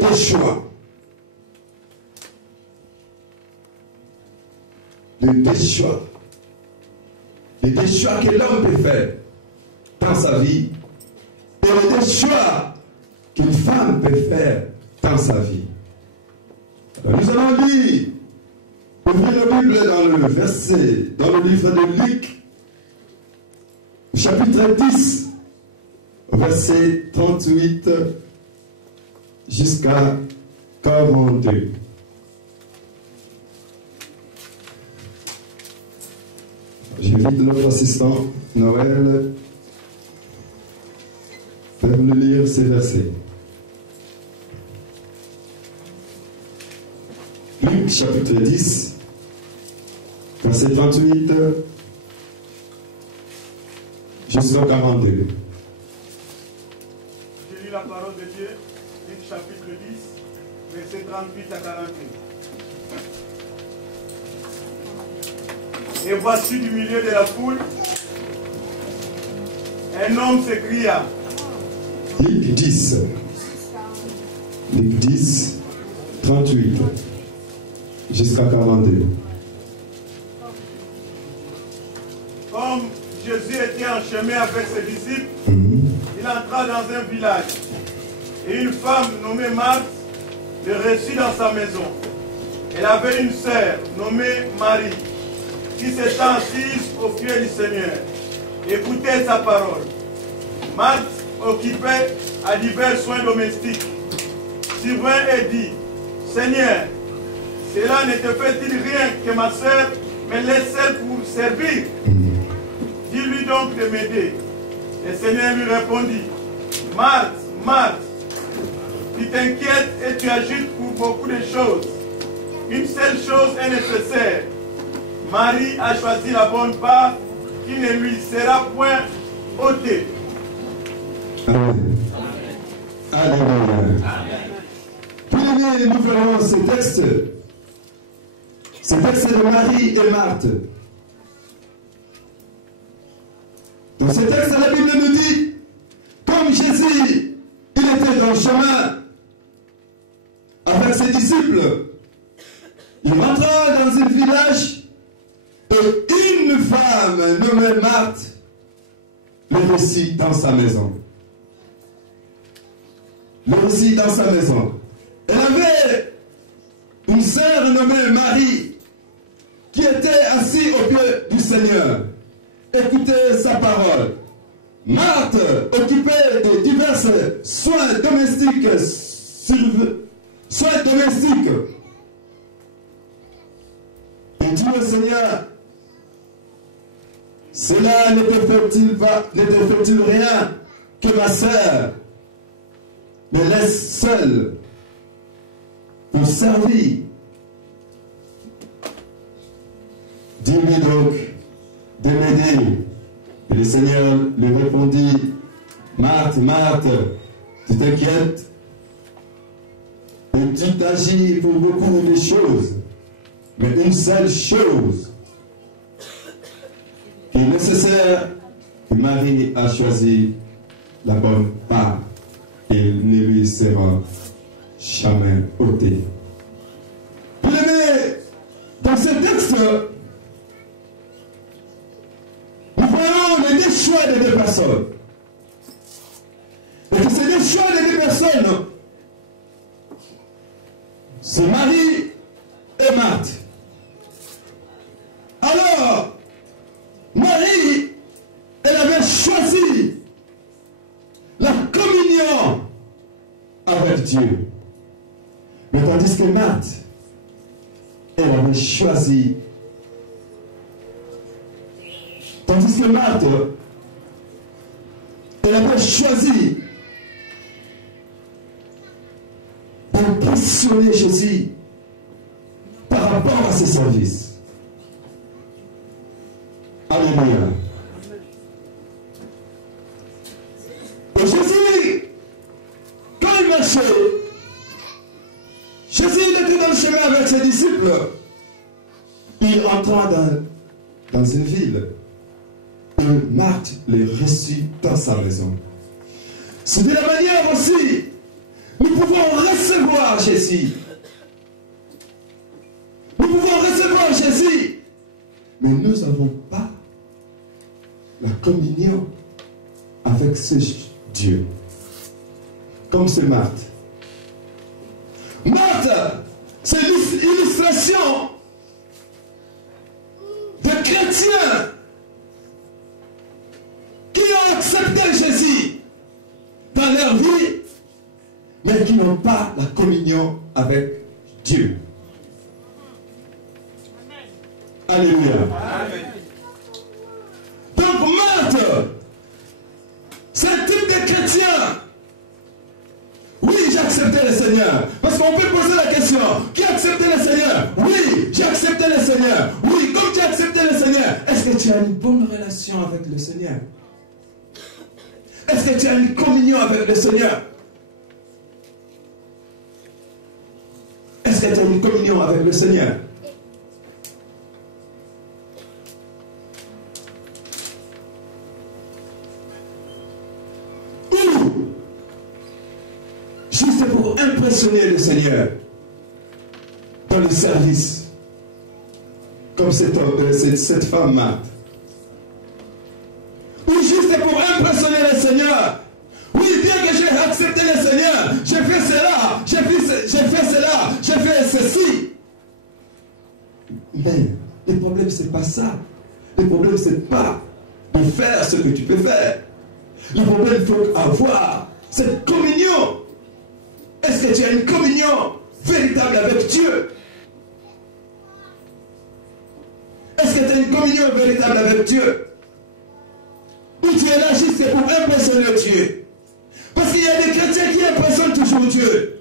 des choix. Des choix. Des choix que l'homme peut faire dans sa vie et des choix qu'une femme peut faire dans sa vie. Alors, nous allons lire, ouvrir la Bible dans le livre de Luc, chapitre 10, verset 38 jusqu'à 42. J'invite notre assistant Noël pour nous lire ces versets. Luc chapitre 10, verset 38 jusqu'à 42. Je lis la parole de Dieu, Luc chapitre 10, verset 38 à 41. Et voici du milieu de la foule, un homme s'écria. Luc 10, 38 jusqu'à 42. Comme Jésus était en chemin avec ses disciples, il entra dans un village. Et une femme nommée Marthe le reçut dans sa maison. Elle avait une sœur nommée Marie, qui s'était assise au pied du Seigneur, écoutait sa parole. Marthe, occupée à divers soins domestiques, survint et dit, Seigneur, cela ne te fait-il rien que ma sœur me laisse seule pour servir? Dis-lui donc de m'aider. Le Seigneur lui répondit, Marthe, Marthe, tu t'inquiètes et tu agites pour beaucoup de choses. Une seule chose est nécessaire. Marie a choisi la bonne part qui ne lui sera point ôtée. Amen. Alléluia. Puis nous verrons ce texte de Marie et Marthe. Dans ce texte, la Bible nous dit, comme Jésus, il était dans le chemin avec ses disciples, il rentra dans un village et une femme nommée Marthe le reçut dans sa maison. Elle avait une sœur nommée Marie qui était assise au pied du Seigneur. Écoutez sa parole. Marthe, occupée de divers soins domestiques, et dit au Seigneur, cela ne te fait-il rien que ma sœur me laisse seule pour servir? Dis-lui donc de m'aider. Et le Seigneur lui répondit, Marthe, Marthe, tu t'inquiètes et tu t'agis pour beaucoup de choses, mais une seule chose qui est nécessaire, que Marie a choisi la bonne part et il ne lui sera jamais ôté. Bien-aimés, dans ce texte, nous voyons les deux choix de deux personnes. Et que ces deux choix de deux personnes, c'est Marie et Marthe. Alors, Marie, elle avait choisi la communion avec Dieu. Mais tandis que Marthe, elle avait choisi. Tandis que Marthe, elle avait choisi de positionner Jésus par rapport à ses services. Alléluia. Et Jésus, quand il marchait, Jésus était dans le chemin avec ses disciples. Il entra dans une ville. Et Marthe les reçut dans sa maison. C'est de la manière aussi Nous pouvons recevoir Jésus. Nous pouvons recevoir Jésus. Mais nous n'avons pas la communion avec ce Dieu. Comme c'est Marthe. Marthe, c'est l'illustration de chrétiens qui ont accepté Jésus dans leur vie, mais qui n'ont pas la communion avec Dieu. Alléluia. Amen. Donc Marthe, c'est un type de chrétien. Oui, j'ai accepté le Seigneur. Parce qu'on peut poser la question, qui a accepté le Seigneur? Oui, j'ai accepté le Seigneur. Oui, comme tu as accepté le Seigneur, est-ce que tu as une bonne relation avec le Seigneur? Est-ce que tu as une communion avec le Seigneur? Est-ce que tu as une communion avec le Seigneur? Juste pour impressionner le Seigneur dans le service, comme cette femme Marthe. Ou juste pour impressionner le Seigneur. Oui, bien que j'ai accepté le Seigneur, j'ai fait cela, j'ai fait cela, j'ai fait ceci. Mais le problème, c'est pas ça. Le problème, c'est pas de faire ce que tu peux faire. Le problème, il faut avoir cette communion. Est-ce que tu as une communion véritable avec Dieu? Est-ce que tu as une communion véritable avec Dieu? Ou tu es là juste pour impressionner Dieu? Parce qu'il y a des chrétiens qui impressionnent toujours Dieu.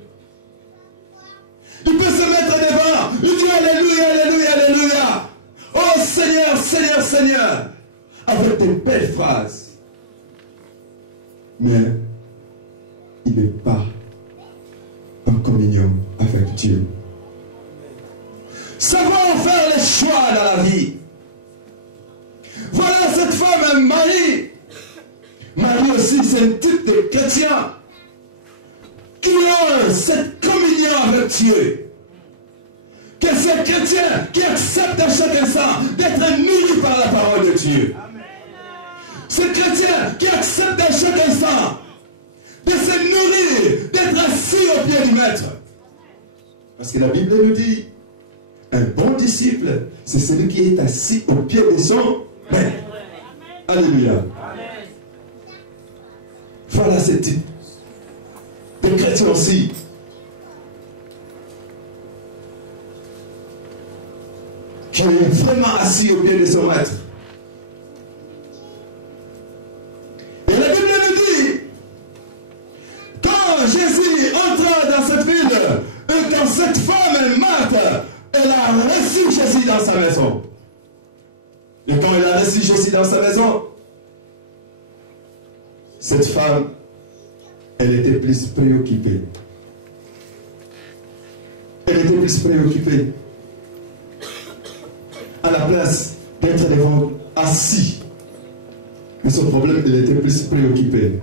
Il peut se mettre devant, il dit Alléluia, Alléluia, Alléluia. Oh Seigneur, Seigneur, Seigneur. Avec des belles phrases. Mais il n'est pas en communion avec Dieu. Savoir faire les choix dans la vie. Voilà cette femme, Marie. Marie aussi, c'est un type de chrétien qui a cette communion avec Dieu. Que ces chrétiens qui acceptent à chaque instant d'être nourris par la parole de Dieu. Ces chrétiens qui acceptent à chaque instant de se nourrir, d'être assis au pied du maître. Parce que la Bible nous dit, un bon disciple, c'est celui qui est assis au pied de son maître. Alléluia. Voilà ce type de chrétien aussi. Qui est vraiment assis au pied de son maître. Et la Bible nous dit, quand Jésus entra dans cette ville, et quand cette femme, Marthe, elle a reçu Jésus dans sa maison. Et quand elle a reçu Jésus dans sa maison, cette femme, elle était plus préoccupée. Elle était plus préoccupée. À la place d'être devant assis. Mais son problème, elle était plus préoccupée.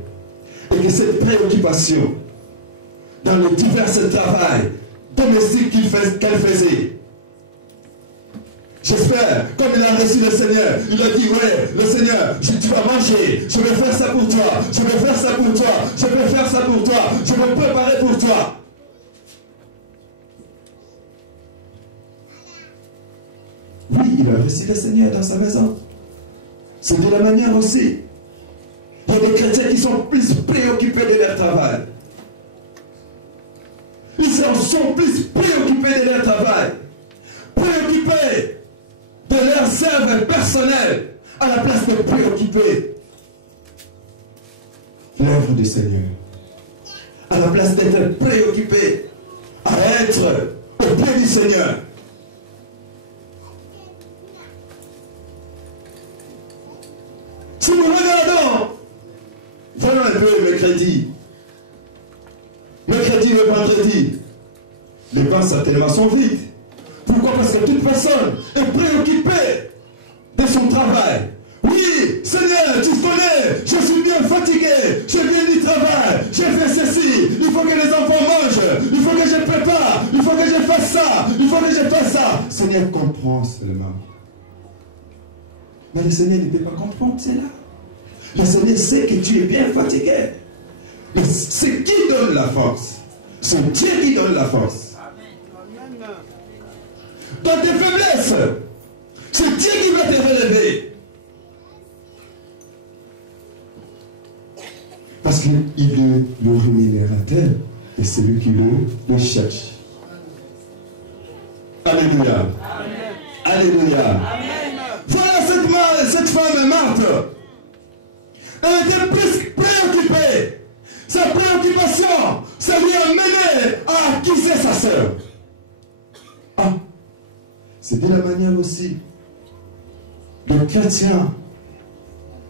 Et que cette préoccupation, dans le divers travail domestique qu'elle faisait, j'espère, comme il a reçu le Seigneur, il a dit, ouais, le Seigneur, tu vas manger, je vais faire ça pour toi, je vais faire ça pour toi, je vais faire ça pour toi, je vais préparer pour toi. Oui, il a reçu le Seigneur dans sa maison. C'est de la manière aussi. Il y a des chrétiens qui sont plus préoccupés de leur travail. Ils sont plus préoccupés de leur travail. Préoccupés de leur œuvre personnelle à la place de préoccuper l'œuvre du Seigneur. À la place d'être préoccupé à être au pied du Seigneur. Si nous regardons, voyons un peu mercredi et vendredi, les vents certainement sont vides. Pourquoi? Parce que toute personne est préoccupée de son travail. Oui, Seigneur, tu connais, je suis bien fatigué, je viens du travail, j'ai fait ceci, il faut que les enfants Seigneur comprend seulement. Mais le Seigneur ne peut pas comprendre cela. Le Seigneur sait que tu es bien fatigué. Mais c'est qui donne la force? C'est Dieu qui donne la force. Dans tes faiblesses, c'est Dieu qui va te relever. Parce qu'il est le rémunérateur et celui qui le cherche. Alléluia. Amen. Alléluia. Amen. Voilà cette femme Marthe. Elle était plus préoccupée. Sa préoccupation, ça lui a mené à accuser sa sœur. Ah, c'est de la manière aussi. Les chrétiens,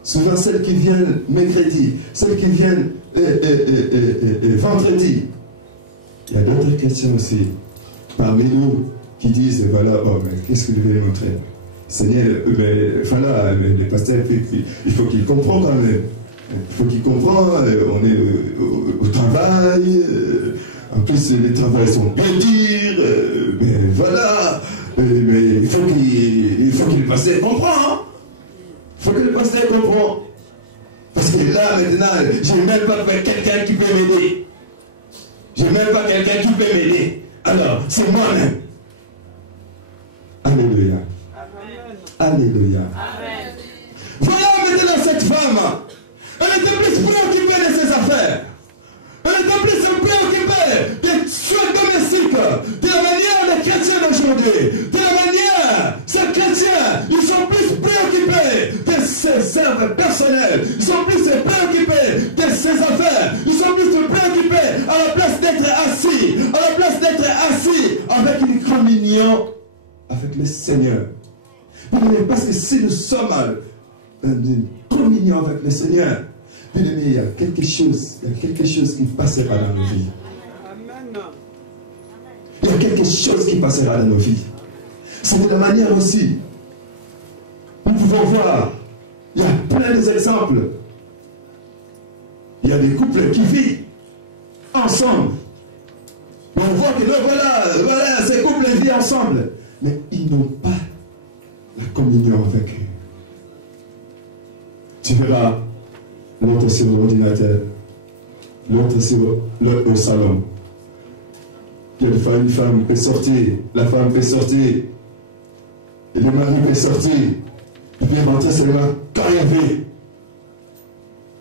souvent celles qui viennent mercredi, celles qui viennent vendredi. Il y a d'autres chrétiens aussi, parmi nous, qui disent, voilà, oh, mais qu'est-ce que je vais montrer? Seigneur, voilà, les pasteurs, il faut qu'ils comprennent quand même. Il faut qu'ils comprennent, on est au travail, en plus les travails sont bien durs, mais voilà, mais il faut que le pasteur comprenne. Hein? Il faut que le pasteur comprenne. Parce que là, maintenant, je n'ai même pas quelqu'un qui peut m'aider. Je n'ai même pas quelqu'un qui peut m'aider. Alors, c'est moi-même. Alléluia. Amen. Alléluia. Amen. Voilà maintenant cette femme. Elle était plus préoccupée de ses affaires. Elle était plus préoccupée des choses domestiques, de la manière des chrétiens d'aujourd'hui, de la manière, ces chrétiens, ils sont plus préoccupés de ses œuvres personnelles, ils sont plus préoccupés de ses affaires, ils sont plus préoccupés à la place d'être assis avec une communion avec le Seigneur. Parce que si nous sommes une communion avec le Seigneur, il y a quelque chose qui passera dans nos vies. Il y a quelque chose qui passera dans nos vies. C'est de la manière aussi. Nous pouvons voir, il y a plein d'exemples. Il y a des couples qui vivent ensemble. Mais on voit que voilà, ces couples vivent ensemble. Mais ils n'ont pas la communion avec eux. Tu verras l'autre sur l'ordinateur, l'autre au salon. Quelquefois, une femme peut sortir, la femme peut sortir, et le mari peut sortir, il peut rentrer seulement quand il veut.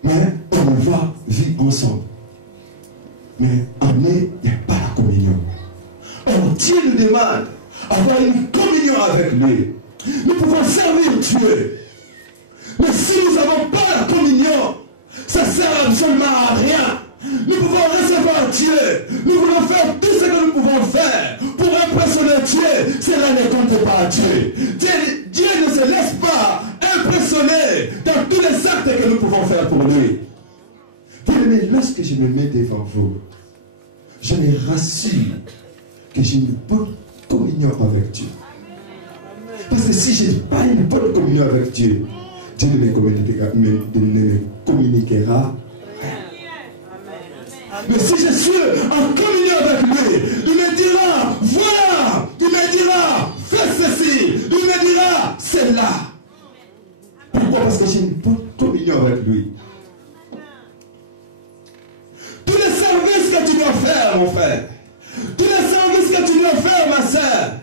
Mais on va vivre ensemble. Mais en eux, il n'y a pas la communion. Or, Dieu nous demande d'avoir une communion avec lui. Nous pouvons servir Dieu. Mais si nous n'avons pas la communion, ça ne sert absolument à rien. Nous pouvons recevoir Dieu. Nous voulons faire tout ce que nous pouvons faire pour impressionner Dieu. Cela ne compte pas à Dieu. Dieu ne se laisse pas impressionner dans tous les actes que nous pouvons faire pour lui. Mais lorsque je me mets devant vous, je me rassure que j'ai une bonne communion avec Dieu. Parce que si je n'ai pas une bonne communion avec Dieu, Dieu ne me communiquera. Mais si je suis en communion avec lui, il me dira, voilà, il me dira, fais ceci, il me dira, c'est là. Pourquoi? Parce que j'ai une bonne communion avec lui. Tous les services que tu dois faire, mon frère, tous les services que tu dois faire, ma soeur,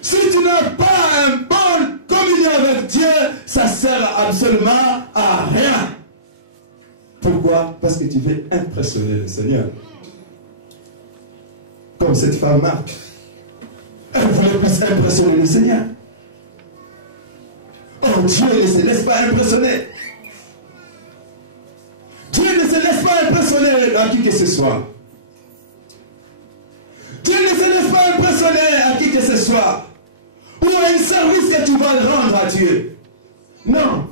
si tu n'as pas une bonne communion avec Dieu, ça ne sert absolument à rien. Pourquoi? Parce que tu veux impressionner le Seigneur. Comme cette femme Marthe. Elle voulait plus impressionner le Seigneur. Oh, Dieu ne se laisse pas impressionner. Dieu ne se laisse pas impressionner à qui que ce soit. Dieu ne se laisse pas impressionner à qui que ce soit. Ou à un service que tu vas rendre à Dieu. Non.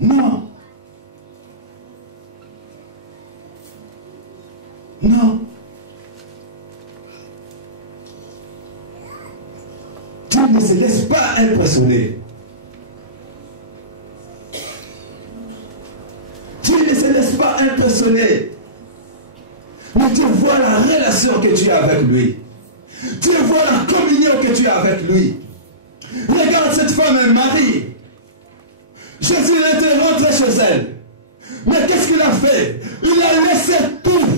Non. Non. Dieu ne se laisse pas impressionner. Dieu ne se laisse pas impressionner. mais tu vois la relation que tu as avec lui. Tu vois la communion que tu as avec lui. Regarde cette femme, Marie. Jésus était rentré chez elle. Mais qu'est-ce qu'il a fait? Il a laissé tout.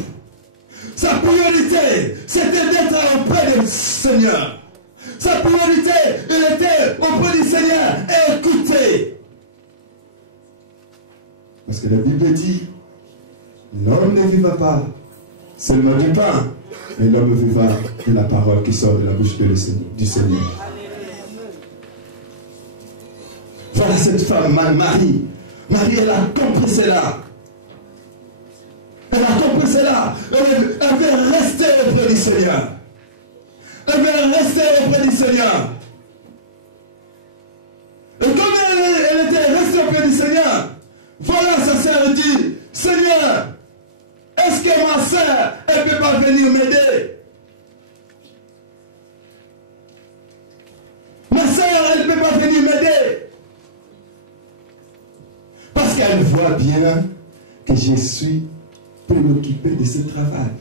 Sa priorité, c'était d'être auprès du Seigneur. Sa priorité, il était auprès du Seigneur et écouter. Parce que la Bible dit, l'homme ne vivra pas seulement du pain, mais l'homme vivra de la parole qui sort de la bouche du Seigneur. Voilà cette femme, Marie. Marie, elle a compris cela. Elle a compris cela. Elle veut rester auprès du Seigneur. Elle veut rester auprès du Seigneur. Et comme elle était restée auprès du Seigneur, voilà sa sœur dit, Seigneur, est-ce que ma sœur, elle ne peut pas venir m'aider? Ma sœur, elle ne peut pas venir m'aider. Parce qu'elle voit bien que je suis préoccupé de ce travail.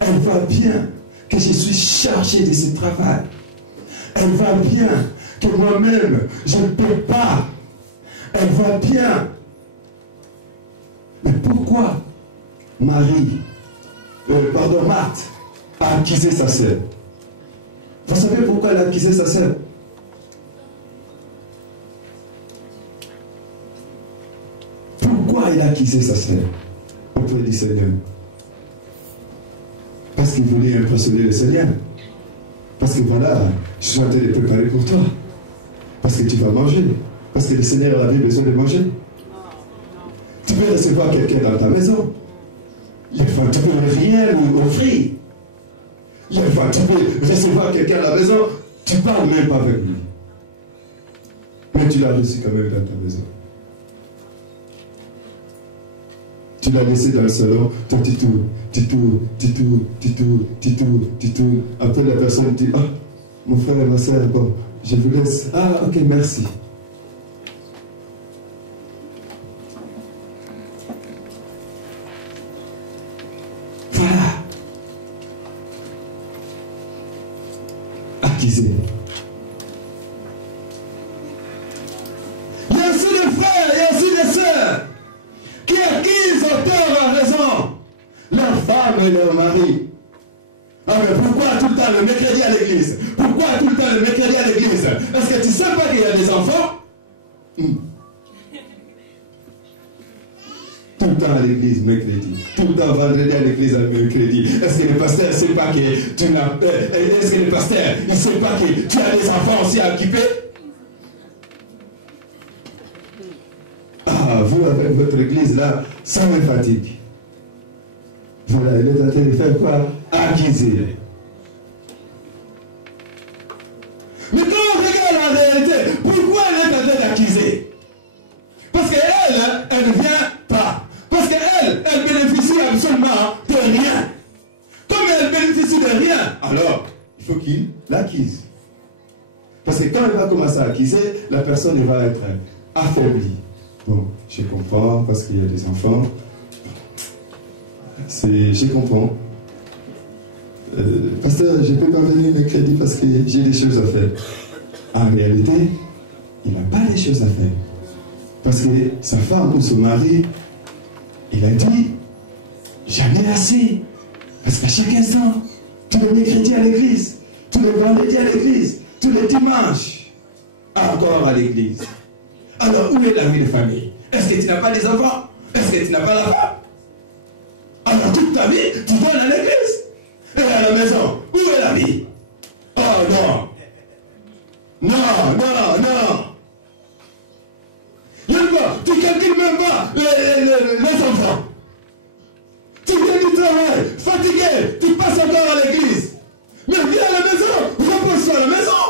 Elle voit bien que je suis chargé de ce travail. Elle voit bien que moi-même, je ne peux pas. Elle voit bien. Mais pourquoi Marthe a accusé sa sœur? Vous savez pourquoi elle a accusé sa sœur? Pourquoi il a accusé sa sœur auprès du Seigneur? Parce qu'il voulait impressionner le Seigneur. Parce que voilà, je suis en train de préparer pour toi. Parce que tu vas manger. Parce que le Seigneur avait besoin de manger. Tu peux recevoir quelqu'un dans ta maison. Il faut tu peux rien lui offrir. Il faut tu peux recevoir quelqu'un à la maison. Tu ne parles même pas avec lui. Mais tu l'as reçu quand même dans ta maison. Tu l'as laissé dans le salon, toi tu tournes. Après la personne dit, ah, mon frère et ma soeur, bon, je vous laisse. Ah, ok, merci. Voilà. Accusé. Il y a aussi des frères, il y a aussi des sœurs qui accusent au tort à raison leur femme et leur mari. Ah mais pourquoi tout le temps le mercredi à l'église? Pourquoi tout le temps le mercredi à l'église? Est-ce que tu ne sais pas qu'il y a des enfants? Tout le temps à l'église mercredi. Tout le temps vendredi à l'église mercredi. Est-ce que le pasteur ne sait pas que tu n'as... Est-ce que le pasteur ne sait pas que tu as des enfants aussi à occuper? Ah, vous avec votre église là, ça me fatigue. Voilà, il est en train de faire quoi? Accuser. Mais quand on regarde la réalité, pourquoi elle est en train d'accuser? Parce qu'elle, elle ne vient pas. Parce qu'elle, elle bénéficie absolument de rien. Comme elle bénéficie de rien, alors, il faut qu'il l'accuse. Parce que quand elle va commencer à accuser, la personne va être affaiblie. Bon, je comprends, parce qu'il y a des enfants. Je comprends. Pasteur, je ne peux pas venir mercredi parce que j'ai des choses à faire. En réalité, il n'a pas des choses à faire. Parce que sa femme ou son mari, il a dit, j'en ai assez. Parce qu'à chaque instant, tous les mercredis à l'église, tous les vendredis à l'église, tous les dimanches, encore à l'église. Alors, où est la vie de famille? Est-ce que tu n'as pas des enfants? Est-ce que tu n'as pas la femme? Alors, toute ta vie, tu donnes à l'église. Et à la maison, où est la vie? Oh non! Non! Il y a quoi? Tu calcules même pas les enfants. Tu viens du travail, fatigué, tu passes encore à l'église. Mais viens à la maison, repose-toi à la maison.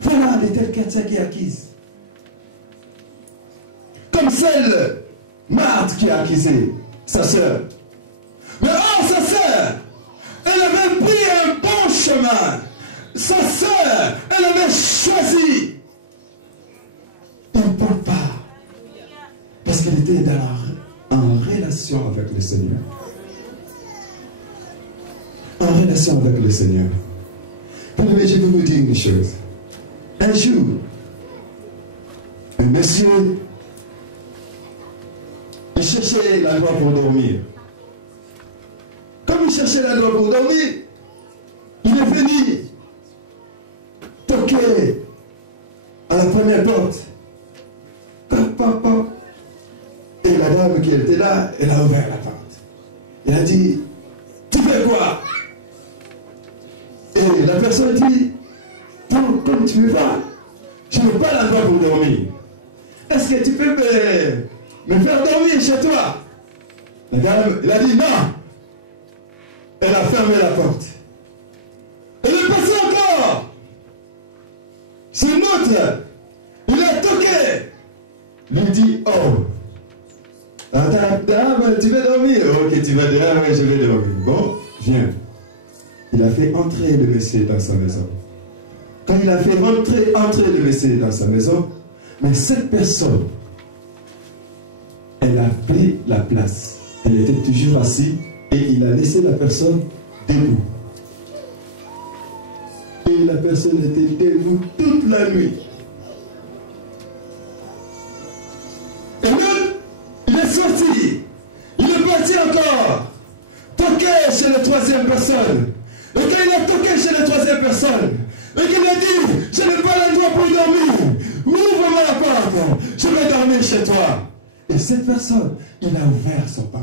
Voilà les telles chrétiens qui acquisent. Comme celle, Marthe qui a accusé sa sœur. Mais sa sœur, elle avait pris un bon chemin. Sa sœur, elle avait choisi. Il ne peut pas. Parce qu'elle était en relation avec le Seigneur. En relation avec le Seigneur. Mais je vais vous dire une chose. Un jour, un monsieur, il cherchait l'endroit pour dormir. Comme il cherchait l'endroit pour dormir, il est venu toquer à la première porte. Pop, pop, pop. Et la dame qui était là, elle a ouvert la porte. Elle a dit, tu fais quoi? Et la personne dit, comme tu veux pas, je n'ai pas l'endroit pour dormir. Est-ce que tu peux me faire dormir chez toi? La dame, elle a dit non. Elle a fermé la porte. Elle est passée encore. C'est une autre. Il a toqué. Lui dit, oh. Dame, tu veux dormir? Ok, tu vas dormir, je vais dormir. Bon, viens. Il a fait entrer le monsieur dans sa maison. Quand il a fait entrer le monsieur dans sa maison, mais cette personne, elle a pris la place. Elle était toujours assise et il a laissé la personne debout. Et la personne était debout toute la nuit. Et même, il est sorti. Il est parti encore. Toquer chez la troisième personne. Et quand il a toqué chez la troisième personne, et qu'il a dit, je n'ai pas l'endroit pour dormir, ouvre-moi la porte, je vais dormir chez toi. Et cette personne, il a ouvert sa porte.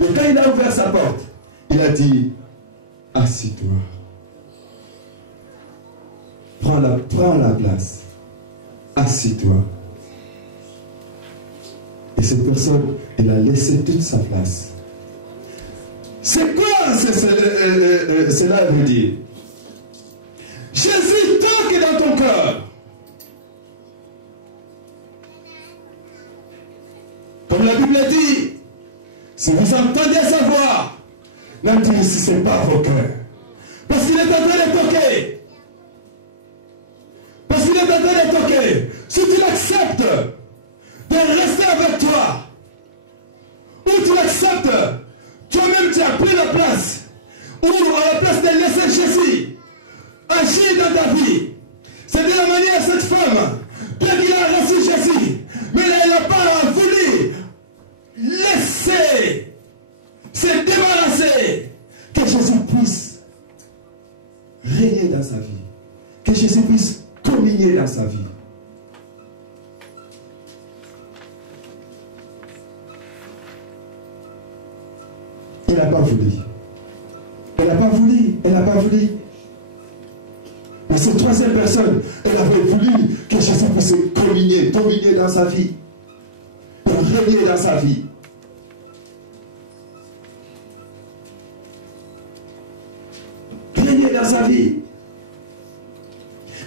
Et quand il a ouvert sa porte, il a dit, assis-toi. Prends la place. Assis-toi. Et cette personne, elle a laissé toute sa place. C'est quoi cela veut dire? Jésus toque dans ton cœur. Comme la Bible dit, si vous entendez sa voix, n'endurcissez pas vos cœurs. Parce qu'il est en train de toquer. Parce qu'il est en train de toquer. Si tu l'acceptes de rester avec toi, ou tu l'acceptes, toi-même tu as pris la place, ou à la place de laisser Jésus agir dans ta vie. C'est de la manière cette femme, bien qu'il a reçu Jésus, mais elle n'a pas voulu laisser, se débarrasser, que Jésus puisse régner dans sa vie, que Jésus puisse communier dans sa vie. Il n'a pas voulu. Elle n'a pas voulu. Elle n'a pas voulu. Mais cette troisième personne, elle avait voulu que Jésus puisse communier dans sa vie. Régner dans sa vie. Régner dans sa vie.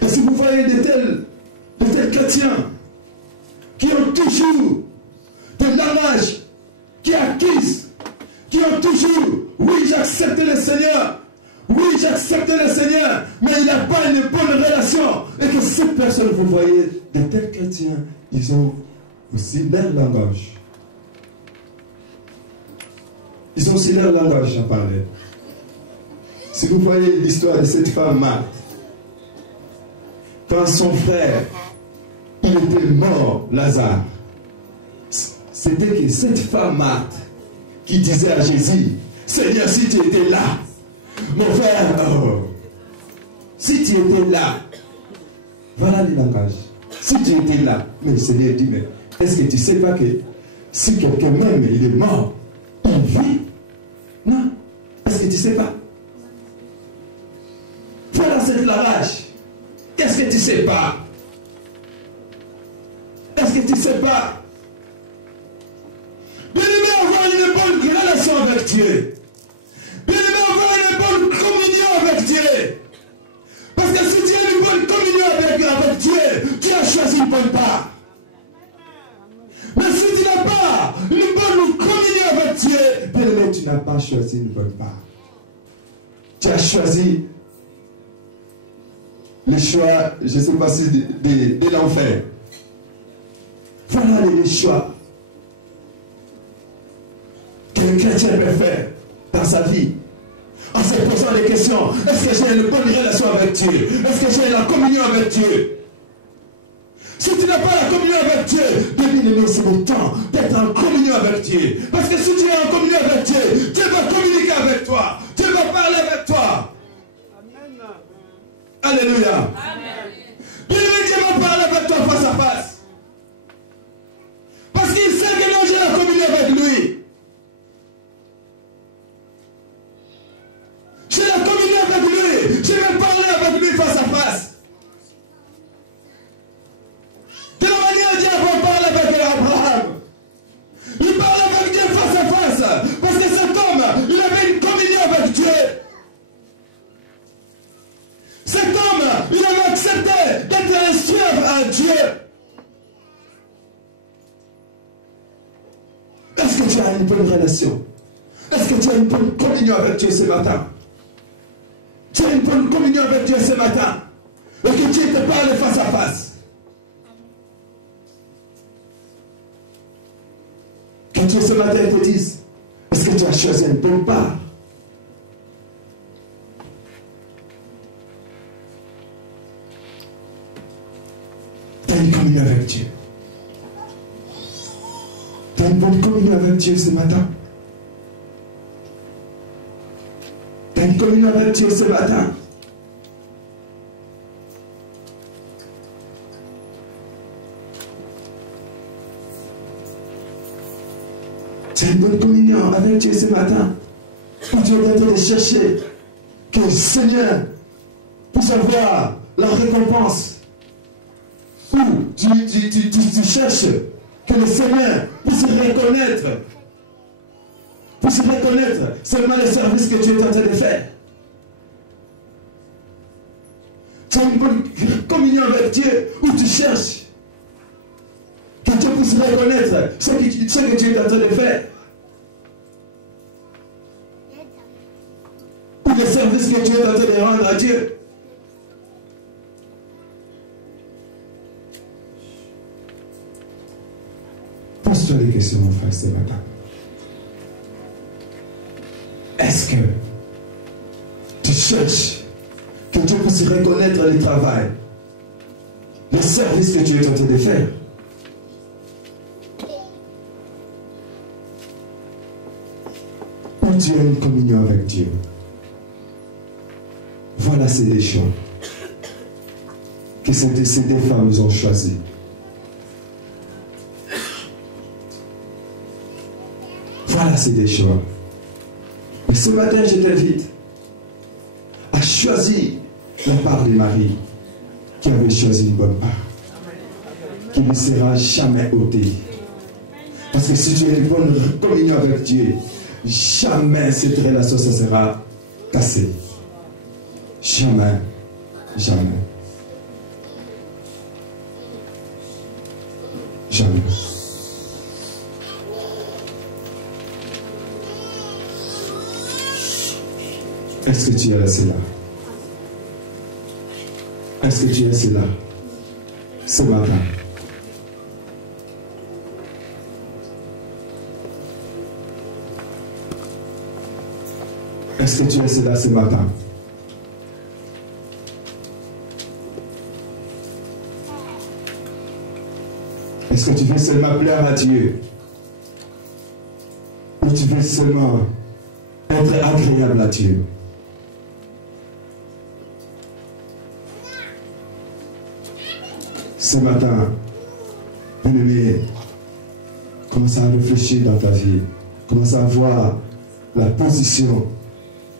Et si vous voyez de tels chrétiens qui ont toujours des langages qui accusent, qui ont toujours, oui, j'accepte le Seigneur, oui, j'accepte le Seigneur, mais il n'y a pas une bonne relation. Et que cette personne, vous voyez, de tels chrétiens, ils ont aussi leur langage. Ils ont aussi leur langage à parler. Si vous voyez l'histoire de cette femme Marthe, quand son frère, il était mort, Lazare, c'était que cette femme Marthe qui disait à Jésus, Seigneur, si tu étais là, mon frère, oh, si tu étais là, voilà le langage. Si tu étais là, mais le Seigneur dit, mais est-ce que tu ne sais pas que si quelqu'un même il est mort, il vit? Non. Est-ce que tu ne sais pas? Voilà cette langage. Qu'est-ce que tu ne sais pas? Est-ce que tu ne sais pas? Bien-aimé, avoir une bonne relation avec Dieu. Bien-aimé, avoir une bonne communion avec Dieu. Parce que si tu as une bonne communion avec Dieu, tu as choisi une bonne part. Mais si tu n'as pas une bonne communion avec Dieu, bien-aimé, tu n'as pas choisi une bonne part. Tu as choisi le choix, je ne sais pas si de l'enfer. Voilà les choix. le chrétien peut faire dans sa vie en se posant des questions. Est-ce que j'ai une bonne relation avec Dieu? Est-ce que j'ai la communion avec Dieu? Si tu n'as pas la communion avec Dieu, bien-aimé, c'est le temps d'être en communion avec Dieu. Parce que si tu es en communion avec Dieu, Dieu va communiquer avec toi. Dieu va parler avec toi. Amen. Alléluia. Amen. Bien-aimé, Dieu va parler avec toi face à face. Parce qu'il sait que non, j'ai la communion avec lui. J'ai la communion avec lui. Je vais parler avec lui face à face. De la manière Dieu parle avec Abraham. Il parle avec Dieu face à face. Parce que cet homme, il avait une communion avec Dieu. Cet homme, il avait accepté d'être un esclave à Dieu. Est-ce que tu as une bonne relation? Est-ce que tu as une bonne communion avec Dieu ce matin? Tu as une bonne communion avec Dieu ce matin? Et que Dieu te parle face à face? Que Dieu ce matin te dise, est-ce que tu as choisi une bonne part? Tu as une communion avec Dieu. Tu as une bonne communion avec Dieu ce matin. Tu as une communion avec Dieu ce matin. Tu as une bonne communion avec Dieu ce matin. Où Dieu est en train de chercher que le Seigneur puisse avoir la récompense. Où tu cherches que le Seigneur puisse reconnaître seulement le service que tu es en train de faire. Tu as une bonne communion avec Dieu où tu cherches que Dieu puisse reconnaître ce que tu es en train de faire. Ou le service que tu es en train de rendre à Dieu. Pose-toi des questions, mon frère, ce matin. Est-ce que tu cherches que Dieu puisse reconnaître le travail, le service que tu es en train de faire? Ou tu as une communion avec Dieu? Voilà ces deux choix que ces deux femmes ont choisi. Voilà ces deux choix. Et ce matin, je t'invite à choisir la part de Marie qui avait choisi une bonne part, qui ne sera jamais ôtée. Parce que si tu as une bonne communion avec Dieu, jamais cette relation ne sera cassée. Jamais. Jamais. Jamais. Est-ce que tu es resté là? Est-ce que tu es resté là ce matin? Est-ce que tu es resté là ce matin? Est-ce que tu veux seulement plaire à Dieu? Ou tu veux seulement être agréable à Dieu? Ce matin, bien-aimé, commence à réfléchir dans ta vie. Commence à voir la position,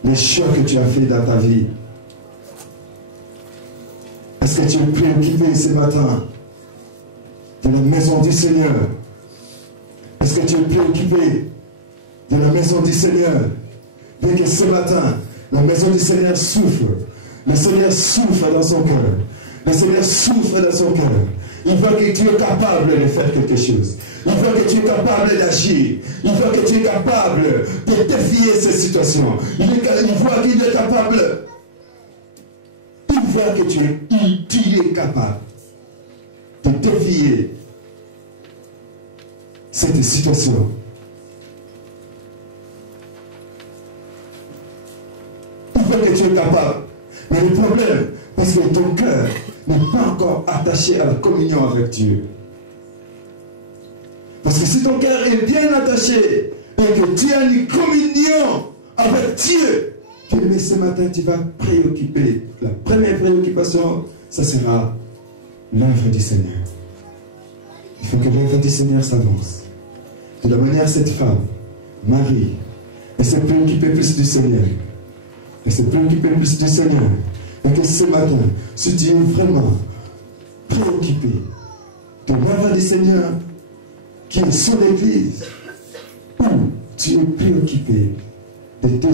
les choix que tu as fait dans ta vie. Est-ce que tu es préoccupé ce matin de la maison du Seigneur? Est-ce que tu es préoccupé de la maison du Seigneur? Bien que ce matin, la maison du Seigneur souffre. Le Seigneur souffre dans son cœur. Le Seigneur souffre dans son cœur. Il veut que tu es capable de faire quelque chose. Il veut que tu es capable d'agir. Il veut que tu es capable de défier ces situations. Il voit qu'il est capable. Il voit que tu es capable de défier cette situation. tu es capable. Mais le problème, parce que ton cœur n'est pas encore attaché à la communion avec Dieu. Parce que si ton cœur est bien attaché et que tu as une communion avec Dieu, mais ce matin tu vas préoccuper. La première préoccupation, ça sera l'œuvre du Seigneur. Il faut que l'œuvre du Seigneur s'avance. De la manière, cette femme, Marie, elle s'est préoccupée plus du Seigneur. Elle s'est préoccupée plus du Seigneur. Et que ce matin, si tu es vraiment préoccupé de l'œuvre du Seigneur qui est sur l'Église, ou tu es préoccupé de tes